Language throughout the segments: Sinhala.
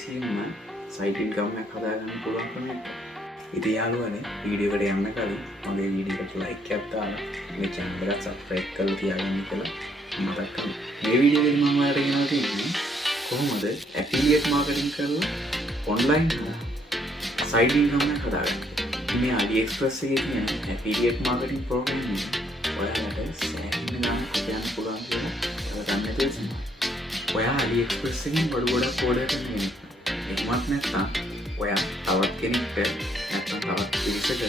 ලේසියෙන්ම සයිට් ඉන්කම් එකක් හදාගන්න පුළුවන් ක්‍රමයක්. ඉතින් යාළුවනේ වීඩියෝ එකට යන්න කලින් මගේ වීඩියෝ එකට ලයික් එකක් දාලා මේ channel එක subscribe කරලා තියාගන්න කියලා මතක් කරනවා. මේ වීඩියෝ එකේ මම ඔයාලට කියනවා තියෙන්නේ කොහොමද affiliate marketing කරලා online side income එකක් හදාගන්න. මේ AliExpress එකේ තියෙන affiliate marketing program එක ඔයාලට සෑහෙන ගාණක් හොයන්න පුළුවන් කියලා ඔයාලා දන්නේ තියෙනවා. ඔයා AliExpress එකෙන් ගොඩක් order කරන කෙනෙක්. එහෙමත් නැත්නම් ඔයා තවත් කෙනෙක්ට නැත්නම් තවත් පිරිසකට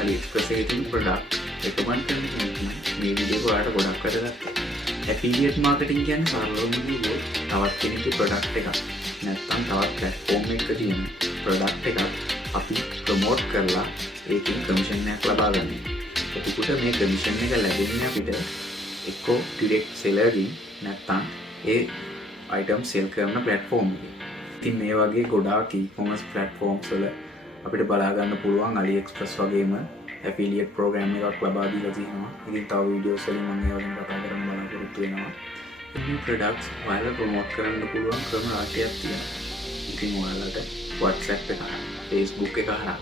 AliExpress එකේ තියෙන product recommend කරන කෙනෙක් නම් මේ වීඩියෝ එක ඔයාලට ගොඩක් වැදගත්. affiliate marketing කියන්නේ සරලවම කිව්වොත් තවත් කෙනෙකුගේ product එකක් නැත්නම් තවත් platform එකක තියෙන product එකක් අපි promote කරලා ඒකෙන් commission එකක් ලබා ගන්න. එතකොට මේ commission එක ලැබෙන්නේ අපිට එක්කෝ direct seller ගින් නැත්නම් ඒ item sell කරන platform එකේ. ඉතින් මේ වගේ ගොඩාක් e-commerce platforms වල අපිට බලා ගන්න පුළුවන් AliExpress වගේම affiliate program එකක් ලබා දීලා තියෙනවා. ඉතින් තව videos වලින් මම ඒ වගේ කතා කරන්න බලාපොරොත්තු වෙනවා. මේ products ඔයාලා promote කරන්න පුළුවන් ක්‍රම රාශියක් තියෙනවා. ඉතින් ඔයාලට WhatsApp එක හරහා, Facebook එක හරහා,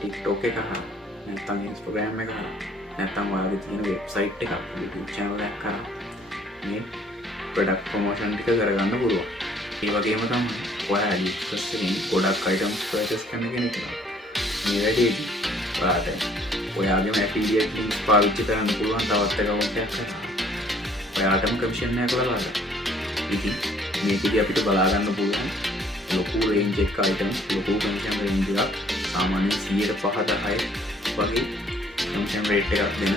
TikTok එක හරහා, නැත්නම් Instagram එක හරහා, නැත්නම් ඔයාලගේ තියෙන website එකක්, YouTube channel එකක් හරහා මේ product promotion ටික කරගන්න පුළුවන්. ඒ වගේම තමයි ඔයාලා AliExpress එකෙන් ගොඩක් items purchase කරන කෙනෙක් නම් මේ වැඩේදී ඔයාලට ඔයාගේම affiliate links පාවිච්චි කරන්න පුළුවන් තවත් account එකක් හරහා. ඔයාටම commission එකක් ලබා ගන්න. ඉතින් මේකදී අපිට බලා ගන්න පුළුවන් ලොකු range එක items, ලොකු commission range එකක් සාමාන්‍යයෙන් 5-10 වගේ commission rate එකක් දෙන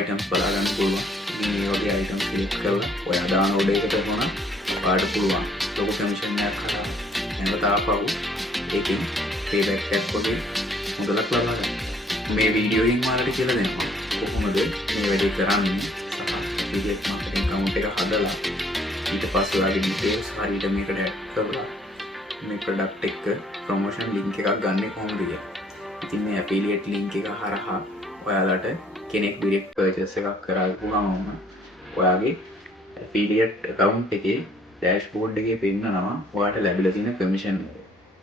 items බලා ගන්න පුළුවන්. ඉතින් මේ වගේ items select කරලා ඔයා දාන order එකට කරනවා ඔයාට පුළුවන් ලොකු commission එකක් කරා නැවත ආපහු ඒකෙන් payback එකක් වගේ මුදලක් ලබා ගන්න. මේ වීඩියෝ එකෙන් ඔයාලට කියලා දෙනවා කොහොමද මේ වැඩේ කරන්නේ සහ affiliate marketing account එක හදලා ඊට පස්සේ ඔයාගේ details හරියට මේකට add කරලා මේ product එක promotion link එකක් ගන්න කොහොමද කියලා. ඉතින් මේ affiliate link එක හරහා ඔයාලට කෙනෙක් direct purchase එකක් කරගුවාම ඔයාගේ affiliate account එකේ dashboard එකේ පෙන්නනවා ඔයාට ලැබිලා තියෙන commission එක.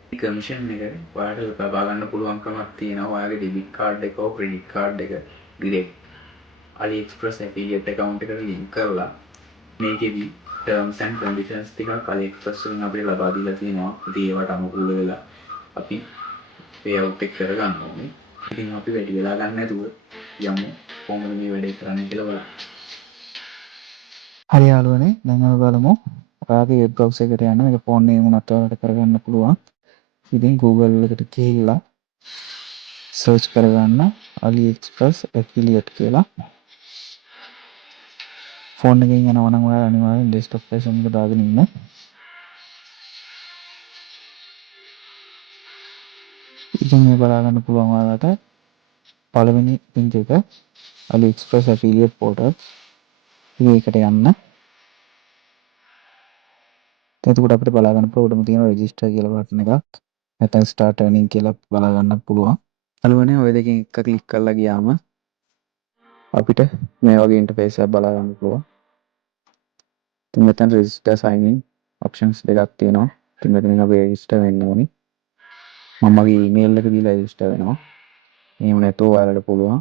මේ commission එක ඔයාට ලබා ගන්න පුළුවන්කමක් තියෙනවා ඔයාගේ debit card එක හෝ credit card එක direct AliExpress affiliate account එකට link කරලා මේකෙදි terms and conditions ටිකක් AliExpress වලින් අපිට ලබා දීලා තියෙනවා. ඉතින් ඒවට අනුකූල වෙලා අපි payout එක කරගන්න ඕනේ. ඉතින් අපි වැඩි වෙලා ගන්න නැතුව යමු කොහොමද මේ වැඩේ කරන්නේ කියලා බලන්න. හරි යාළුවනේ දැන් අපි බලමු ඔයාගේ වෙබ් බ්‍රවුසර් එකට යන්න මේක ෆෝන් නේම් උනත් ඔයාලට කරගන්න පුළුවන්. ඉතින් Google එකට ගිහිල්ලා සර්ච් කරගන්න AliExpress affiliate කියලා. ෆෝන් එකෙන් යනවා නම් ඔයාලා අනිවාර්යෙන් desktop version එක දාගෙන ඉන්න. ඉතින් මේ බලා ගන්න පුළුවන් ඔයාලට පළවෙනි link එක AliExpress affiliate portal. මේකට යන්න. එතකොට අපිට බලා ගන්න ප්‍රෝග්‍රෑම් තියෙනවා register කියලා බටන් එකක්. නැත්නම් start earning කියලා බලා ගන්නත් පුළුවන්. යාළුවනේ ඔය දෙකෙන් එක ක්ලික් කරලා ගියාම අපිට මේ වගේ ඉන්ටර්ෆේස් එකක් බලා ගන්න පුළුවන්. ඉතින් මෙතන register sign in options දෙකක් තියෙනවා. ඉතින් මෙතනින් අපි register වෙන්න ඕනි. මම මගේ email එක දීලා register වෙනවා. එහෙම නැත්නම් ඔයාලට පුළුවන්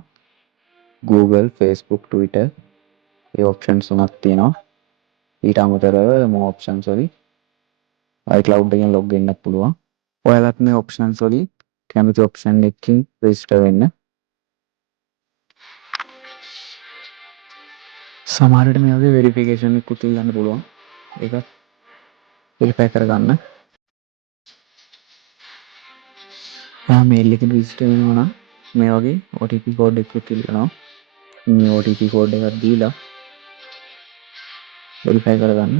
Google, Facebook, Twitter මේ options තුනක් තියෙනවා. ඊට අමතරව more options වලින් iCloud එකෙන් log වෙන්නත් පුළුවන්. ඔයාලත් මේ options වලින් කැමති option එකකින් register වෙන්න. සමහර විට මේ වගේ verification එකකුත් ගන්න පුළුවන්. ඒක verify කරගන්න. mail එකකින් register වෙනවා නම් මේ වගේ OTP code එකක් තියෙනවා. මේ OTP code එකක් දීලා verify කරගන්න.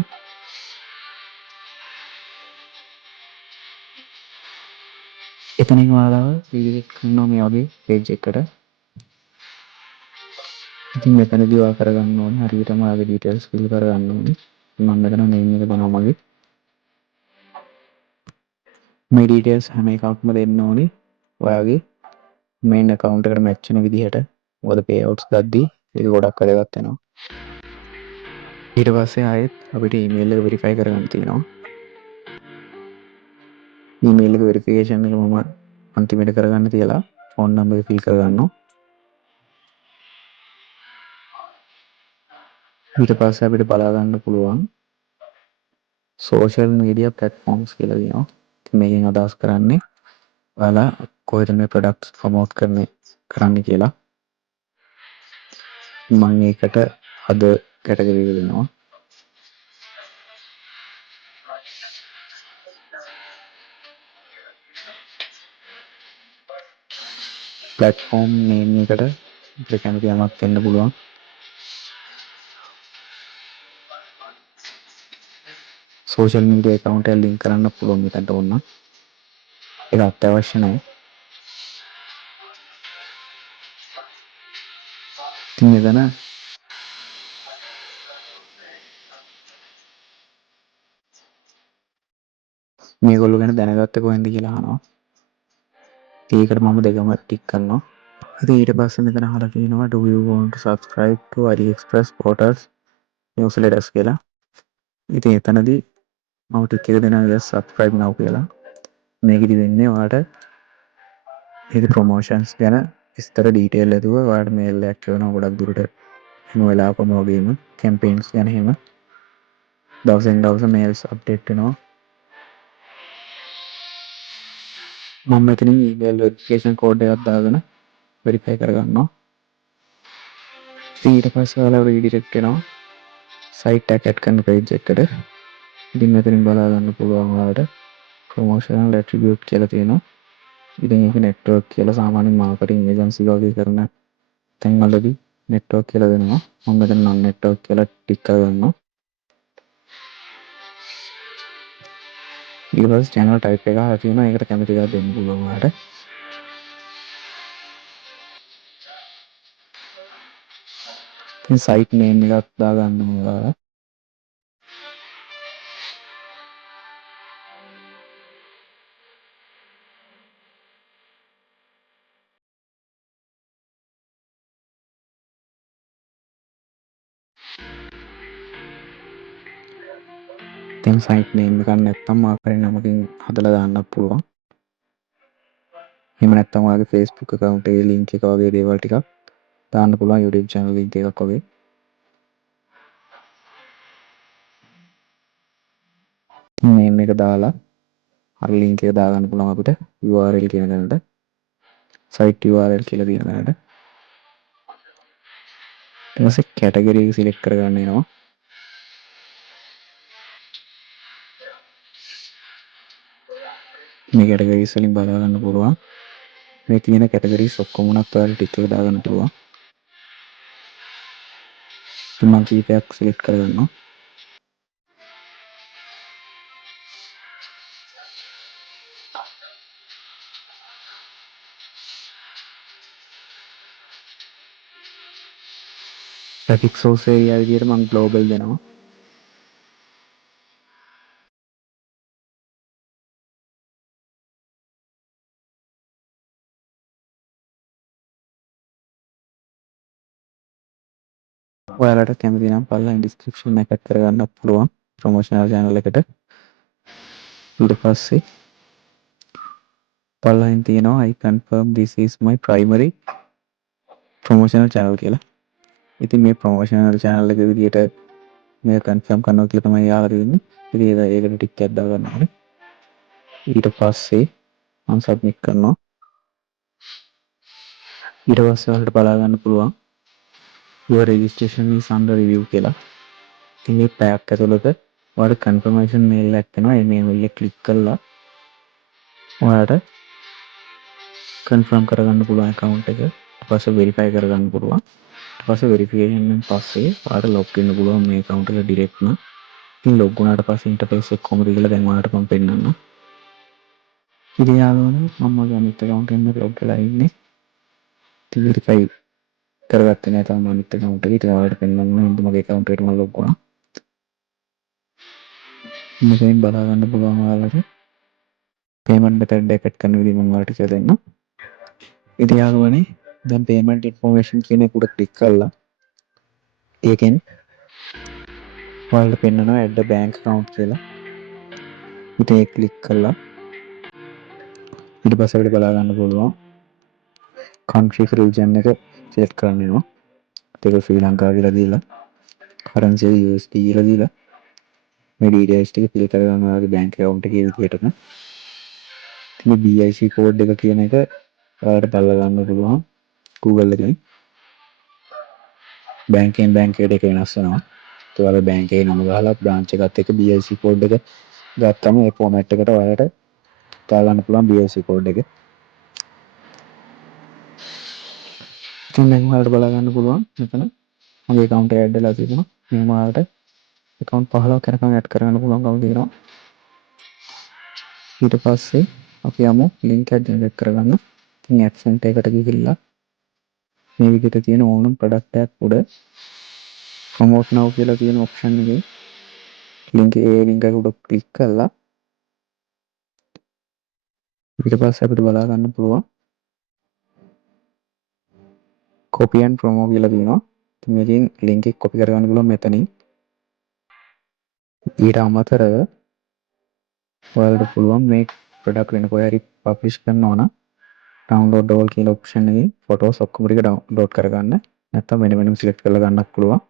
එතනින් ඔයාලව redirect කරනවා මේ වගේ page එකකට. ඉතින් මෙතනදී ඔයා කරගන්න ඕනේ හරියටම ඔයාගේ details fill කරගන්න ඕනේ. මම මෙතන name එක දෙනවා මගේ. මේ details හැම එකක්ම දෙන්න ඕනේ ඔයාගේ main account එකට match වෙන විදිහට. මොකද payouts ගද්දී ඒක ගොඩක් වැදගත් වෙනවා. ඊට පස්සේ ආයෙත් අපිට email එක verify කරගන්න තියෙනවා. ඊමේල් එක වෙරිෆිකේෂන් එක මම අන්තිමට කරගන්න තියලා ෆෝන් නම්බර් එක ෆිල් කරගන්නවා. ඊට පස්සේ අපිට බලා ගන්න පුළුවන් සෝෂල් මීඩියා ප්ලැට්ෆෝම්ස් කියලා තියෙනවා. ඉතින් මේකෙන් අදහස් කරන්නේ ඔයාලා කොහෙද මේ ප්‍රොඩක්ට්ස් ප්‍රොමෝට් කරන්නේ කියලා. මම ඒකට අද කැටගරි එක දෙනවා. ප්ලැට්ෆෝම් නේම් එකට අපිට කැමති යමක් දෙන්න පුළුවන්. සෝෂල් මීඩියා account එක ලින්ක් කරන්න පුළුවන් මෙතනට ඕන. ඒක අත්‍යවශ්‍ය නැහැ. ඉතින් මෙතන මේගොල්ලෝ ගැන දැනගත්තේ කොහෙන්ද කියලා අහනවා. ඒකට මම දෙකම ටික් කරනවා. ඉතින් ඊට පස්සේ මෙතන අහලා තියෙනවා do you want to subscribe to AliExpress portals newsletters කියලා. ඉතින් එතනදී මම ටික් එක දෙනවා subscribe now කියලා. මේකෙදි වෙන්නේ ඔයාලට මේ ප්‍රොමෝෂන්ස් ගැන විස්තර ඩීටේල් ඇතුව ඔයාලට මේල් එකක් කරනවා ගොඩක් දුරට. හැම වෙලාවකම වගේම කැම්පේන්ස් ගැන එහෙම දවසෙන් දවස මේල්ස් අප්ඩේට් වෙනවා. මම මෙතනින් ඊමේල් වෙරිෆිකේෂන් කෝඩ් එකක් දාගෙන වෙරිෆයි කරගන්නවා. ඊට පස්සේ ඔයාලා රීඩිරෙක්ට් වෙනවා සයිට් එක ඇඩ් කරන පේජ් එකට. ඉතින් මෙතනින් බලා ගන්න පුළුවන් ඔයාලට ප්‍රොමෝෂනල් ඇට්‍රිබියුට් කියලා තියෙනවා. ඉතින් ඒක නෙට්වර්ක් කියලා සාමාන්‍යයෙන් මාකටිං ඒජන්සි වගේ කරන තැන්වලදී නෙට්වර්ක් කියලා දෙනවා. මම මෙතන non network කියලා ටික් කරගන්නවා. ඊට පස්සේ channel type එක අහලා තියෙනවා. ඒකට කැමති එකක් දෙන්න පුළුවන් ඔයාලට. ඉතින් site name එකක් දාගන්න ඔයාලා. ඉතින් site name එකක් නැත්තම් මාකරින් නමකින් හදලා දාන්නත් පුළුවන්. එහෙම නැත්තම් ඔයාගේ Facebook account එකේ link එක වගේ දේවල් ටිකක් දාන්න පුළුවන්. YouTube channel link එකක් වගේ. name එක දාලා අර link එක දාගන්න පුළුවන් අපිට URL කියන තැනට. site URL කියලා තියෙන තැනට. ඊට පස්සේ category එක select කරගන්න වෙනවා. මේ categories වලින් බලා ගන්න පුළුවන්. මේ තියෙන categories ඔක්කොම උනත් ඔයාලා ටික් එක දාගන්න පුළුවන්. මම කීපයක් select කරගන්නවා. traffic source area විදියට මම global දෙනවා. ඔයාලට කැමති නම් පල්ලෙන් description එක add කරගන්නත් පුළුවන් promotional channel එකට. ඊට පස්සේ පල්ලෙන් තියෙනවා I confirm this is my primary promotional channel කියලා. ඉතින් මේ promotional channel එක විදියට මේක confirm කරනවා කියලා තමයි යාලා දෙන්නේ. ඉතින් ඒකට ටික් එකක් දාගන්න ඕනේ. ඊට පස්සේ මම submit කරනවා. ඊට පස්සේ ඔයාලට බලා ගන්න පුළුවන් your registration is under review කියලා. ඉතින් මේ පැයක් ඇතුළත ඔයාලට confirmation mail එකක් එනවා. මේ mail එක click කරලා ඔයාලට confirm කරගන්න පුළුවන් account එක. ඊට පස්සේ verify කරගන්න පුළුවන්. ඊට පස්සේ verification එකෙන් පස්සේ ඔයාලට log වෙන්න පුළුවන් මේ account එක direct ම. ඉතින් log වුණාට පස්සේ interface එක කොහොමද කියලා දැන් ඔයාලට මම පෙන්නන්නම්. ඉතින් යාළුවනේ මම මගේ අනිත් account එකෙන් log වෙලා ඉන්නේ. ඉතින් verify කරගත්තේ නැහැ තාම අනිත් account එක. ඉතින් ඔයාලට පෙන්නන්න මම මගේ account එකට මම log වුණා. මෙතනින් බලා ගන්න පුළුවන් ඔයාලට payment method එක කරන විදිහ මම ඔයාලට කියලා දෙන්නම්. ඉතින් යාළුවනේ දැන් payment information කියන එකට ක්ලික් කරලා ඒකෙන් ඔයාලට පෙන්නනවා add a bank account කියලා. ඉතින් ඒක ක්ලික් කරලා ඊට පස්සේ අපිට බලා ගන්න පුළුවන් කන්ට්‍රි රීජන් එක සිලෙක්ට් කරන්න වෙනවා. ඒක ශ්‍රී ලංකාව කියලා දීලා කරන්සි USD කියලා දීලා මේ ඩීටේල්ස් ටික ෆිල් කරගන්න ඔයාලගේ බැංක් account එකේ විදිහටම. ඉතින් BIC කෝඩ් එක කියන එක ඔයාලට බලලා ගන්න පුළුවන් Google එකෙන්. බැංකෙන් බැංකයට එක වෙනස් වෙනවා. ඒ ඔයාලා බැංකේ නම ගහලා බ්‍රාන්ච් එකත් එක්ක BIC කෝඩ් එක ගත්තම ඒ ෆෝමැට් එකට ඔයාලට දාගන්න පුළුවන් BIC කෝඩ් එක. ඉතින් දැන් ඔයාලට බලා ගන්න පුළුවන් මෙතන මගේ account එක ඇඩ් වෙලා තියෙනවා. මේ ඔයාලට account 15ක් යනකම් ඇඩ් කරගන්න පුළුවන්කම තියෙනවා. ඊට පස්සේ අපි යමු link එක generate කරගන්න. ඉතින් account එකට ගිහිල්ලා මේ විදිහට තියෙන ඕනම product එකක් උඩ promote now කියලා තියෙන option එකේ link එක උඩ click කරලා ඊට පස්සේ අපිට බලා ගන්න පුළුවන් copy and promo කියලා තියෙනවා. ඉතින් මේකෙන් link එක copy කරගන්න පුළුවන් මෙතනින්. ඊට අමතරව ඔයාලට පුළුවන් මේ product වෙන කොහේ හරි publish කරනවා නම් download all කියලා option එකෙන් photos ඔක්කොම ටික download කරගන්න. නැත්නම් වෙන වෙනම select කරලා ගන්නත් පුළුවන්.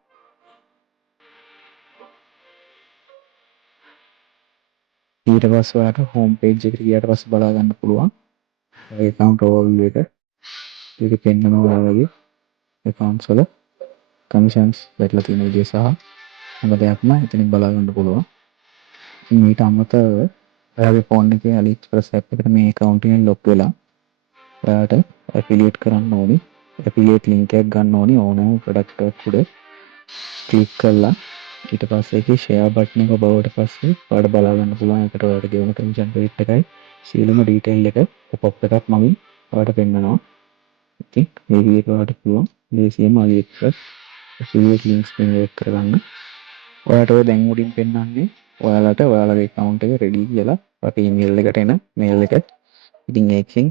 ඊට පස්සේ ඔයාලට home page එකට ගියාට පස්සේ බලා ගන්න පුළුවන් ඔයාගේ account overview එක. ඒක පෙන්නනවා ඔයාලගේ accounts වල commissions වැටලා තියෙන විදිය සහ හැම දෙයක්ම එතනින් බලා ගන්න පුළුවන්. ඊට අමතරව ඔයාගේ phone එකේ AliExpress app එකට මේ account එකෙන් log වෙලා ඔයාලට affiliate කරන්න ඕනි. affiliate link එකක් ගන්න ඕනි ඕනෑම product එකක් උඩ click කරලා ඊට පස්සේ ඒකේ share button එක බවට පස්සේ ඔයාලට බලා ගන්න පුළුවන් ඒකට ඔයාලට ගෙවන commission rate එකයි සියලුම detail එක pop up එකක් මගින් ඔයාලට පෙන්නනවා. ඉතින් මේ විදිහට ඔයාලට පුළුවන් ලේසියෙන්ම AliExpress affiliate links generate කරගන්න. ඔයාලට ඔය දැන් උඩින් පෙන්නන්නේ ඔයාලට ඔයාලගේ account එක ready කියලා ඔයාලගේ email එකට එන mail එක. ඉතින් ඒකෙන්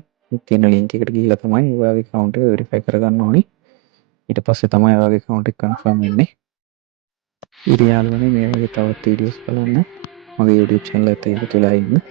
තියෙන link එකට ගිහිල්ලා තමයි ඔයාගේ account එක verify කරගන්න ඕනි. ඊට පස්සේ තමයි ඔයාගේ account එක confirm වෙන්නේ. ඉතින් යාළුවනේ මේ වගේ තවත් videos බලන්න මගේ YouTube channel එකට එකතු වෙලා ඉන්න.